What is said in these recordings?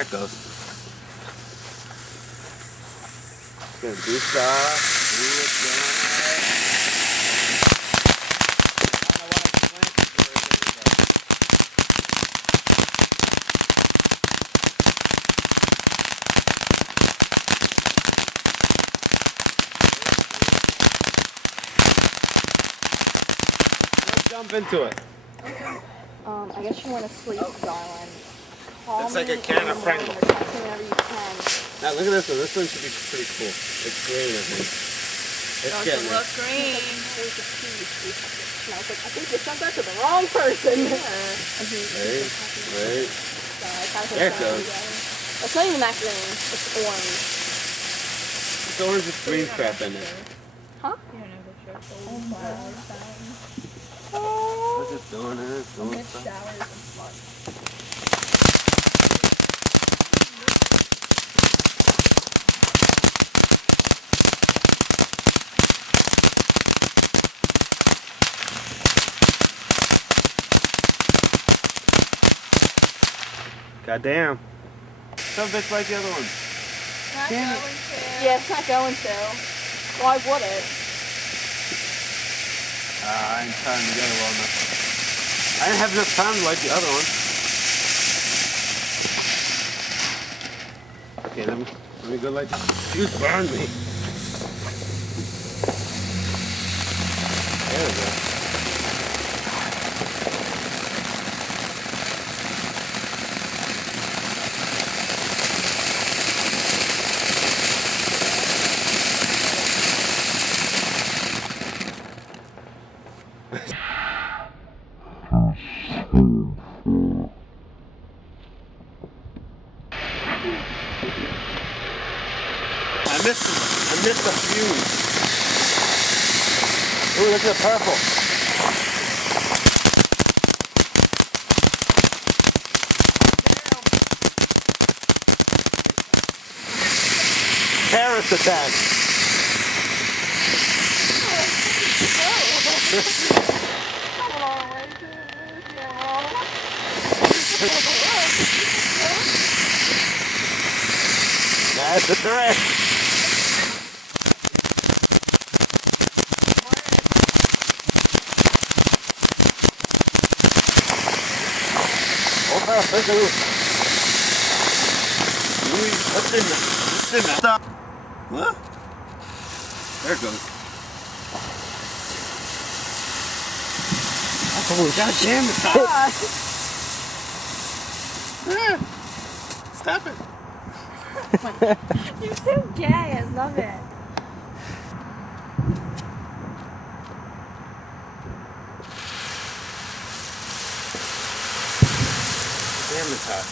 There it goes. Gonna do stuff. Jump into it. I guess you want to sleep, darling. It's like a can of Pringles. Whenever you can. Now look at this one. This one should be pretty cool. It's green, I think. It's getting look green. I think you sent that to the wrong person. Wait. There it goes. It's not even that green. It's orange. It's orange with green crap in it. Huh? What's it doing? It's doing stuff. Goddamn. Some bitch like the other one. Not Damn it. going to. Yeah, it's not going to. Why would it? I ain't tying together well enough. I didn't have enough time to light the other one. Okay, let me go light this. You burned me. There we go. I missed the fuse. Ooh, look at the purple. Terrorist attack. That's the threat. Stop. What? There it goes. Oh, goddamn it. Stop it. You're so gay. I love it. Damn, it's hot.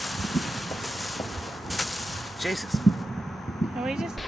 Jesus. Can we just...